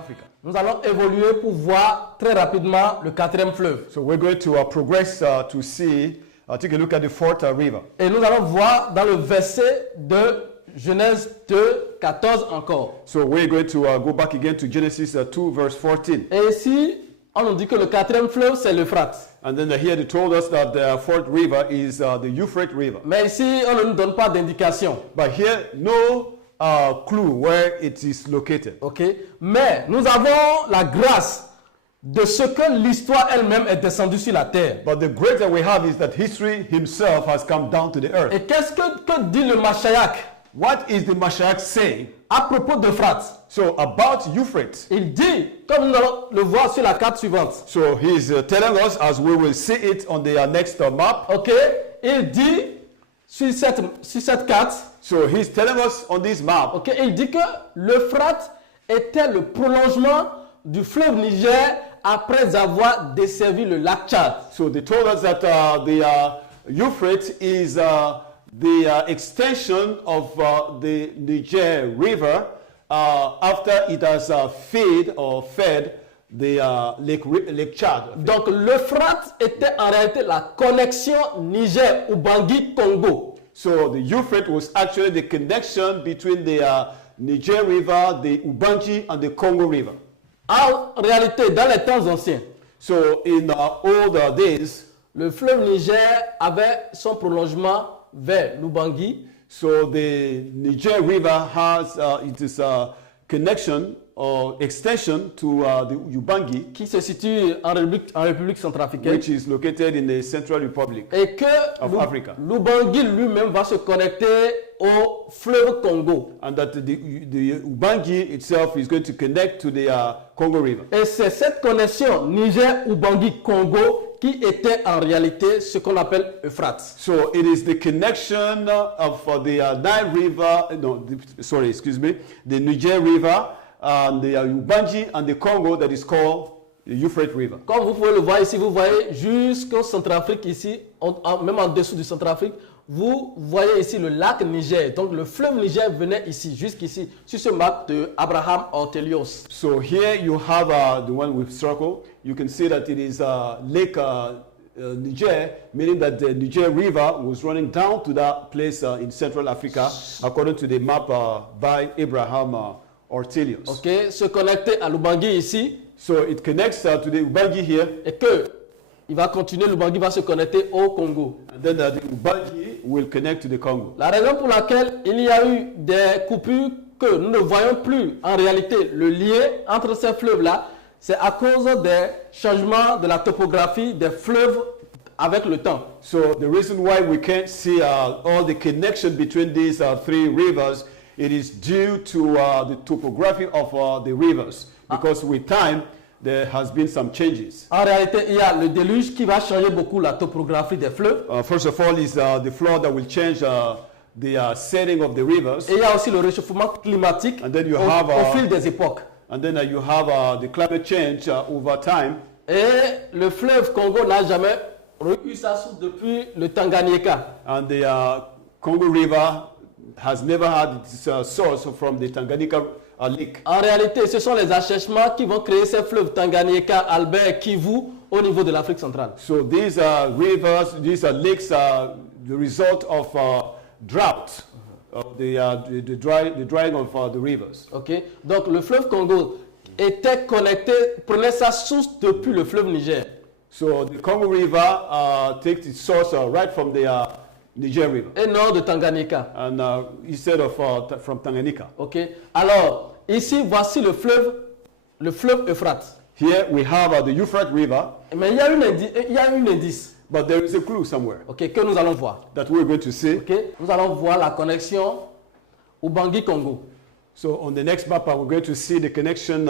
Africa. Nous allons évoluer pour voir très rapidement le quatrième fleuve. So we're going to progress to see, take a look at the fourth river. Et nous allons voir dans le verset de Genèse 2, 14 encore. So we're going to go back again to Genesis 2, verse 14. Et ici, on nous dit que le quatrième fleuve, c'est l'Euphrates. And then here they told us that the fourth river is the Euphrates River. Mais ici, on ne nous donne pas d'indication. But here, no clue where it is located. Okay? Mais nous avons la grâce de ce que l'histoire elle-même est descendue sur la terre. But the grace that we have is that history himself has come down to the earth. Et qu'est-ce que dit le Mashiach What is the Mashiach saying? À propos d'Euphrates? So about Euphrates. Il dit, comme nous allons le voir sur la carte suivante. So he's telling us, as we will see it on the next map. Ok, il dit sur cette carte. So he's telling us on this map. Ok, il dit que l'Euphrate était le prolongement du fleuve Niger après avoir desservi le lac Tchad. So they told us that the Euphrates is the extension of the Niger River after it has fed the Lake Chad. Donc l'Euphrate était en réalité la connexion Niger-Ubangi-Congo. So the Euphrates was actually the connection between the Niger River, the Ubangi, and the Congo River. En réalité, dans les temps anciens, so in older days, le fleuve Niger avait son prolongement vers l'Ubangi. So the Niger River has its connection or extension to the Ubangi, qui se situe en République centrafricaine, which is located in the Central Republic et que l'Ubangi lui-même va se connecter au fleuve Congo. And that the Ubangi itself is going to connect to the Congo River. Et c'est cette connexion Niger-Ubangi-Congo qui était en réalité ce qu'on appelle Euphrates. So it is the connection of the Nile River, the Niger River, and the Ubangi and the Congo that is called the Euphrates River. Comme vous pouvez le voir ici, vous voyez jusqu'au Centrafrique ici, même en dessous du Centrafrique, vous voyez ici le lac Niger. Donc le fleuve Niger venait ici, jusqu'ici, sur ce map de Abraham Ortelius. So here you have the one with circle. You can see that it is Lake Niger, meaning that the Niger River was running down to that place in Central Africa, according to the map by Abraham Ortelius. Ok, se connecter à l'Ubangi ici. So it connects to the Ubangi here. Et que il va continuer, l'Ubangi va se connecter au Congo. And then the Ubangi will connect to the Congo. La raison pour laquelle il y a eu des coupures que nous ne voyons plus en réalité le lien entre ces fleuves-là, c'est à cause des changements de la topographie des fleuves avec le temps. So the reason why we can't see all the connection between these three rivers, it is due to the topography of the rivers. Because with time, there has been some changes. En réalité, il y a le déluge qui va changer beaucoup la topographie des fleuves. First of all, is the flood that will change the setting of the rivers. Et il y a aussi le réchauffement climatique And then you au fil des époques. And then you have the climate change over time. Et le fleuve Congo n'a jamais eu sa source depuis le Tanganyika. And the Congo River has never had its source from the Tanganyika lake. En réalité, ce sont les achèchements qui vont créer ces fleuves Tanganyika, Albert, Kivu au niveau de l'Afrique centrale. So these rivers, these lakes are the result of drought. The drying of the rivers. Okay. Donc le fleuve Congo était connecté, prenait sa source depuis le fleuve Niger. So the Congo River takes its source right from the Niger River. Et non de Tanganyika. And instead of from Tanganyika. Okay. Alors ici voici le fleuve Euphrates. Here we have the Euphrates River. Mais il y a un indice. But there is a clue somewhere. Okay, que nous allons voir. That we're going to see. Okay, nous allons voir la connexion Ubangi-Congo. So on the next map, we're going to see the connection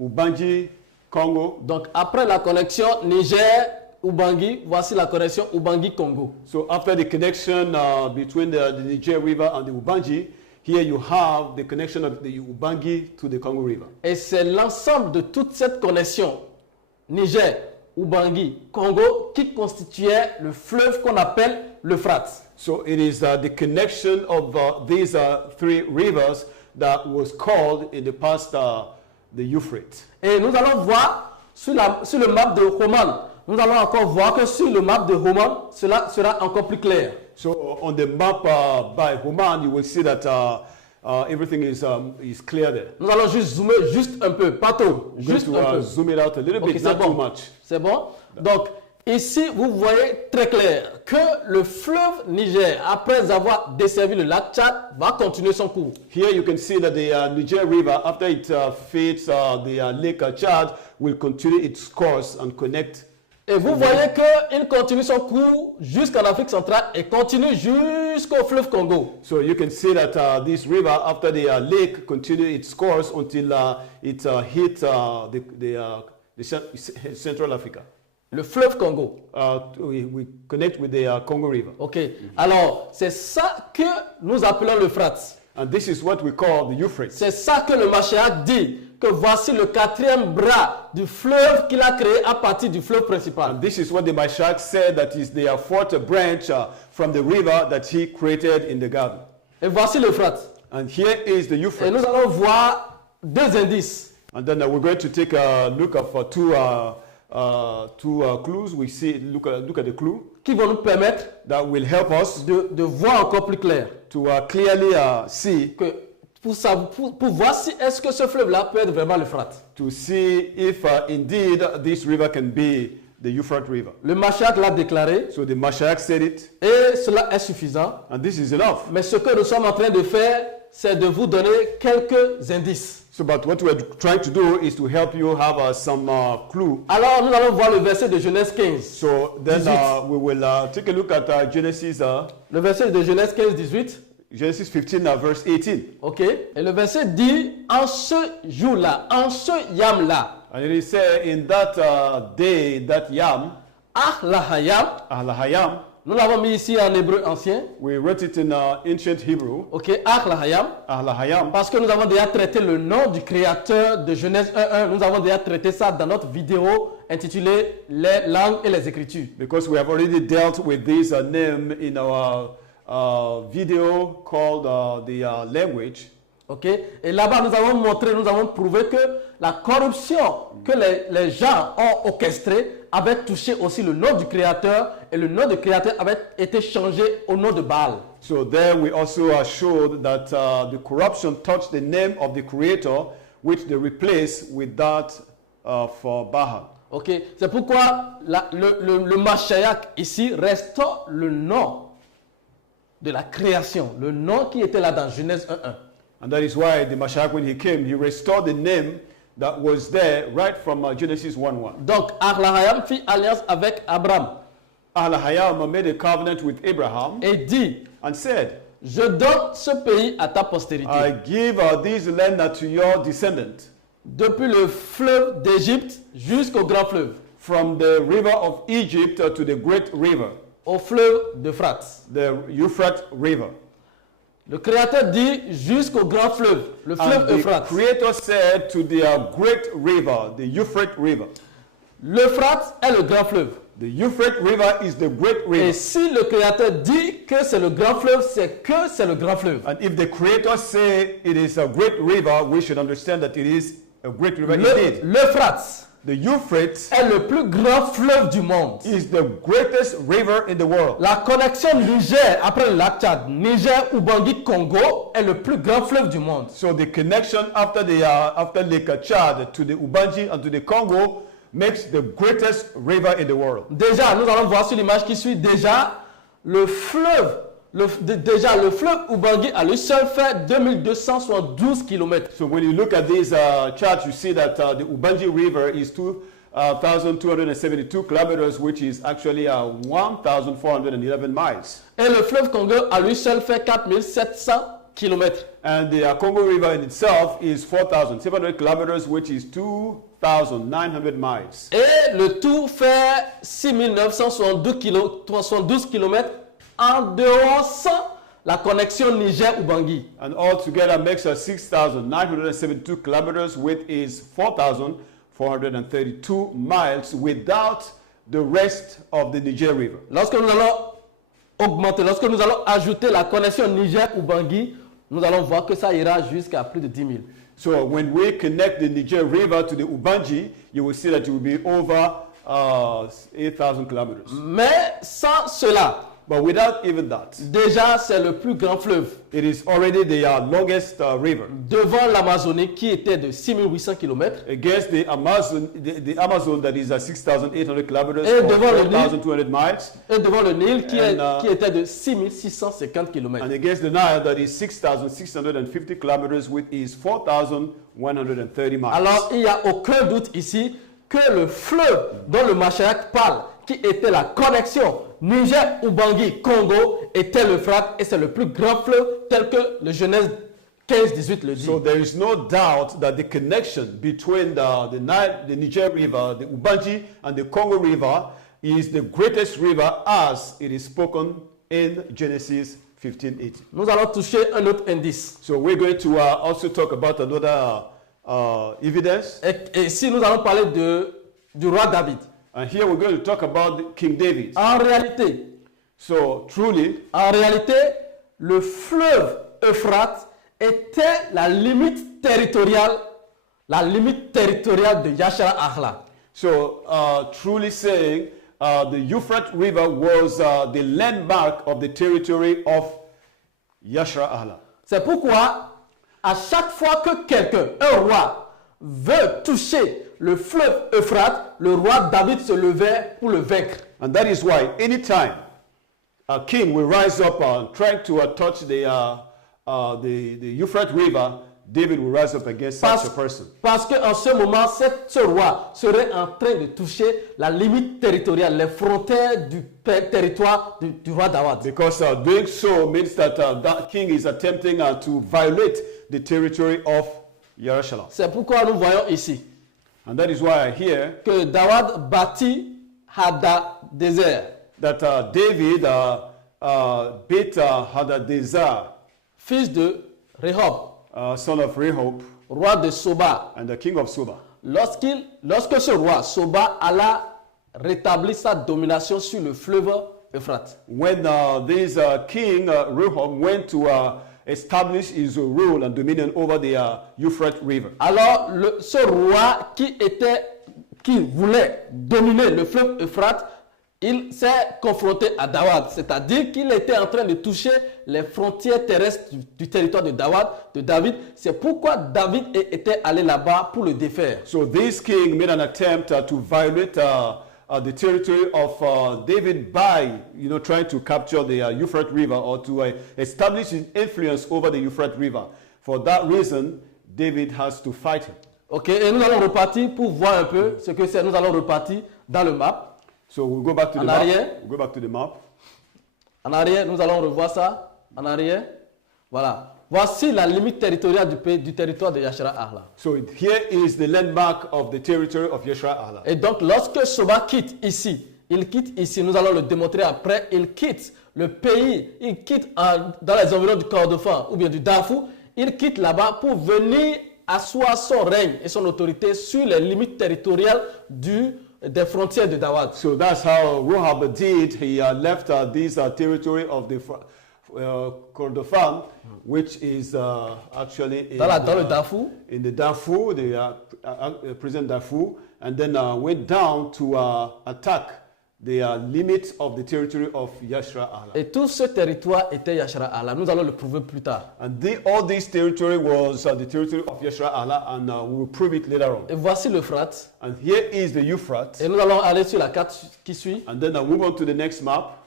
Ubangi-Congo. Donc après la connexion Niger-Ubangi, voici la connexion Ubangi-Congo. So after the connection between the Niger River and the Ubangi, here you have the connection of the Ubangi to the Congo River. Et c'est l'ensemble de toute cette connexion Niger, Ubangi, Congo, qui constituait le fleuve qu'on appelle l'Euphrates. So it is the connection of these three rivers that was called in the past the Euphrates. Et nous allons voir sur le map de Roman, nous allons encore voir que sur le map de Roman, cela sera encore plus clair. So on the map by Roman, you will see that everything is clear there. Nous allons juste zoomer juste un peu, pas trop, We're going juste to un peu. zoom it out a little Ok, bit, c'est not too bon. much. C'est bon. Donc, ici, vous voyez très clair que le fleuve Niger, après avoir desservi le lac Tchad, va continuer son cours. Here you can see that the Niger River, after it feeds the Lake Chad, will continue its course and connect. Et vous voyez qu'il continue son cours jusqu'en Afrique centrale et continue jusqu'au fleuve Congo. So you can see that this river, after the lake, continue its course until it hit Central Africa. Le fleuve Congo. We connect with the Congo River. Ok. Alors, c'est ça que nous appelons l'Euphrates. And this is what we call the Euphrates. C'est ça que le Machéac dit, que voici le quatrième bras du fleuve qu'il a créé à partir du fleuve principal. And this is what the Mashak said, that is the fourth branch from the river that he created in the garden. Et voici l'Euphrates. And here is the Et Euphrates. nous allons voir deux indices. And then we're going to take a look at two clues. We see, look at the clue Qui vont nous permettre that will help us de voir encore plus clair. to clearly see, Que pour voir si est-ce que ce fleuve-là peut être vraiment l'Euphrates. to see if indeed this river can be the Euphrates River. Le Machéac l'a déclaré So the Mashak said it, et cela est suffisant. and this is enough. Mais ce que nous sommes en train de faire, c'est de vous donner quelques indices. So, but what we're trying to do is to help you have some clue. Alors, nous allons voir le verset de Genèse 15. So then 18. we will take a look at Genesis, Le verset de Genèse 15, 18. Genesis 15, verse 18. Ok. Et le verset dit, en ce jour-là, en ce yam-là, And it is said, in that day, that yam, ah lahayam, Ahlahayam, nous l'avons mis ici en hébreu ancien. we wrote it in ancient Hebrew, Ok, ah lahayam. Ahlahayam, Parce que nous avons déjà traité le nom du créateur de Genèse 1.1. Nous avons déjà traité ça dans notre vidéo intitulée Les langues et les écritures. because we have already dealt with this name in our video called the language. Ok. Et là-bas, nous avons montré, nous avons prouvé que la corruption que les gens ont orchestrée avait touché aussi le nom du créateur et le nom du créateur avait été changé au nom de Baal. So there we also showed that the corruption touched the name of the creator, which they replaced with that for Baal. Ok. C'est pourquoi le Machéac ici restaure le nom de la création, le nom qui était là dans Genèse 1.1. And that is why the Mashak, when he came, he restored the name that was there right from Genesis 1:1. Donc, Abraham fit alliance avec Abraham Ahlahayam made a covenant with Abraham et dit, and said, je donne ce pays à ta postérité. I give this land to your descendant, Depuis le fleuve d'Égypte jusqu'au grand fleuve, from the river of Egypt to the great river, au fleuve d'Euphrates. the Euphrates River. Le Créateur dit jusqu'au grand fleuve, le fleuve And the Euphrates. Creator said to the great river, the Euphrates River. L'Euphrates est le grand fleuve. The Euphrates River is the great Et river. si le Créateur dit que c'est le grand fleuve, c'est que c'est le grand fleuve. And if the Creator say it is a great river, we should understand that it is a great river indeed. L'Euphrates The Euphrates est le plus grand fleuve du monde. is the greatest river in the world. La connexion Niger après le lac Tchad, Niger, Ubangi, Congo est le plus grand fleuve du monde. So the connection after Lake Chad to the Ubangi and to the Congo makes the greatest river in the world. Déjà, nous allons voir sur l'image qui suit, déjà le fleuve Ubangi à lui seul fait 2272 km. So when you look at this chart, you see that the Ubangi River is 2,272 kilometers, which is actually 1,411 miles. Et le fleuve Congo à lui seul fait 4700 km. And the Congo River in itself is 4,700 kilometers, which is 2,900 miles. Et le tout fait 6972 km en dehors sans la connexion Niger-Ubangi. And all together makes 6,972 kilometers, which is 4,432 miles without the rest of the Niger River. Lorsque nous allons ajouter la connexion Niger-Ubangi, nous allons voir que ça ira jusqu'à plus de 10 000. So when we connect the Niger River to the Ubangi, you will see that it will be over 8,000 kilometers. Mais sans cela, But without even that, déjà c'est le plus grand fleuve. it is already the longest river. Devant l'Amazonie qui était de 6800 km. Against the Amazon that is 6,800 kilometers Et or devant le 4,200 miles. Et devant le Nil qui And, était de 6650 km. And against the Nile that is 6,650 kilometers with is 4,130 miles. Alors il n'y a aucun doute ici que le fleuve dont le Machayak parle, qui était la connexion Niger-Ubangi-Congo, était l'Euphrates et c'est le plus grand fleuve tel que le Genèse 15-18 le dit. So there is no doubt that the connection between the Nile, the Niger River, the Ubangi and the Congo River is the greatest river as it is spoken in Genesis 15:18. Nous allons toucher un autre indice. So we're going to also talk about another evidence. Et ici, nous allons parler du roi David. And here we're going to talk about King David. En réalité, En réalité, le fleuve Euphrates était la limite territoriale de Yashara Ahla. So truly saying, the Euphrates River was the landmark of the territory of Yashra Ahla. C'est pourquoi, à chaque fois que quelqu'un, un roi, veut toucher le fleuve Euphrates, le roi David se levait pour le vaincre. And that is why anytime a king will rise up trying to touch the Euphrates River, David will rise up against such a person. Parce qu'en ce moment, ce roi serait en train de toucher la limite territoriale, les frontières du territoire du roi David. Because doing so means that that king is attempting to violate the territory of Jerusalem. C'est pourquoi nous voyons ici And that is why I hear que David bâtit Hadadezer, that David beat Hadadezer, fils de Rehob, son of Rehob, roi de Soba. and the king of Suba. Lorsque ce roi Soba alla rétablir sa domination sur le fleuve Euphrates. When this king Rehob went to establish his rule and dominion over the Euphrates River. Alors ce roi qui voulait dominer le fleuve Euphrates, il s'est confronté à David, c'est-à-dire qu'il était en train de toucher les frontières terrestres du territoire de David. C'est pourquoi David était allé là-bas pour le défaire. So this king made an attempt to violate the territory of David by, trying to capture the Euphrates River or to establish his influence over the Euphrates River. For that reason, David has to fight him. Ok, et nous allons repartir pour voir un peu ce que c'est. Nous allons repartir dans le map. So we'll go back to the map. We'll go back to the map. En arrière, nous allons revoir ça. En arrière, voilà. Voici la limite territoriale du territoire de Yashra Ahla. So here is the landmark of the territory of Yashra Ahla. Et donc, lorsque Soba quitte ici, nous allons le démontrer après, il quitte le pays, il quitte dans les environs du Kordofan ou bien du Darfour, il quitte là-bas pour venir asseoir son règne et son autorité sur les limites territoriales des frontières de David. So that's how Rehob did. He left this territory of the Kordofan, which is actually in, dans le Darfour. In the Darfur, the present Darfur, and then went down to attack the limits of the territory of Yashra Ahla. Et tout ce territoire était Yashra Ahla. Nous allons le prouver plus tard. And all this territory was the territory of Yashra Ahla, and we will prove it later on. Et voici l'Euphrates. And here is the Euphrates. Et nous allons aller sur la carte qui suit. And then move on to the next map.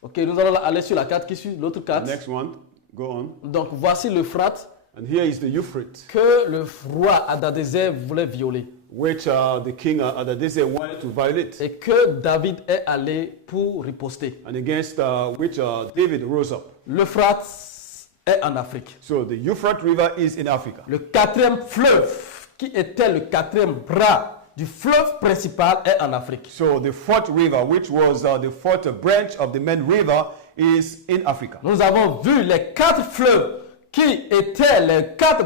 Ok, nous allons aller sur la carte qui suit, l'autre carte. Next one, go on. Donc voici l'Euphrates. And here is the Euphrates. Que le roi Hadadezer voulait violer. Which the king Hadadezer wanted to violate. Et que David est allé pour riposter. And against which David rose up. L'Euphrates est en Afrique. So the Euphrates River is in Africa. Le quatrième fleuve, qui était le quatrième bras du fleuve principal, est en Afrique. So the fourth river, which was the fourth branch of the main river, is in Africa. Nous avons vu les 4 fleuves qui étaient les 4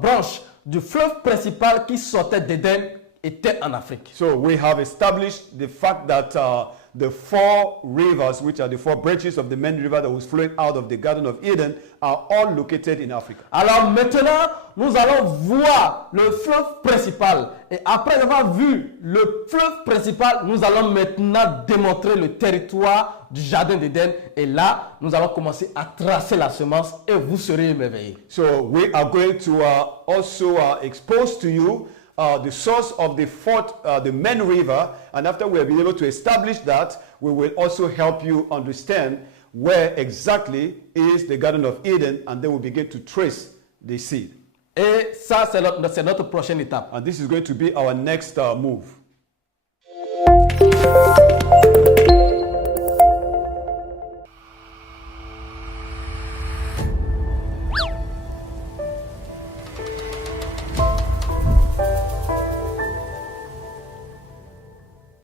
branches du fleuve principal qui sortait d'Éden étaient en Afrique. So we have established the fact that the 4 rivers, which are the 4 branches of the main river that was flowing out of the Garden of Eden, are all located in Africa. Alors maintenant, nous allons voir le fleuve principal. Et après avoir vu le fleuve principal, nous allons maintenant démontrer le territoire du Jardin d'Éden. Et là, nous allons commencer à tracer la semence et vous serez émerveillés. So we are going to also expose to you the source of the main river, and after we have been able to establish that, we will also help you understand where exactly is the Garden of Eden, and then we'll begin to trace the seed. Et ça, c'est notre prochaine étape. And this is going to be our next move.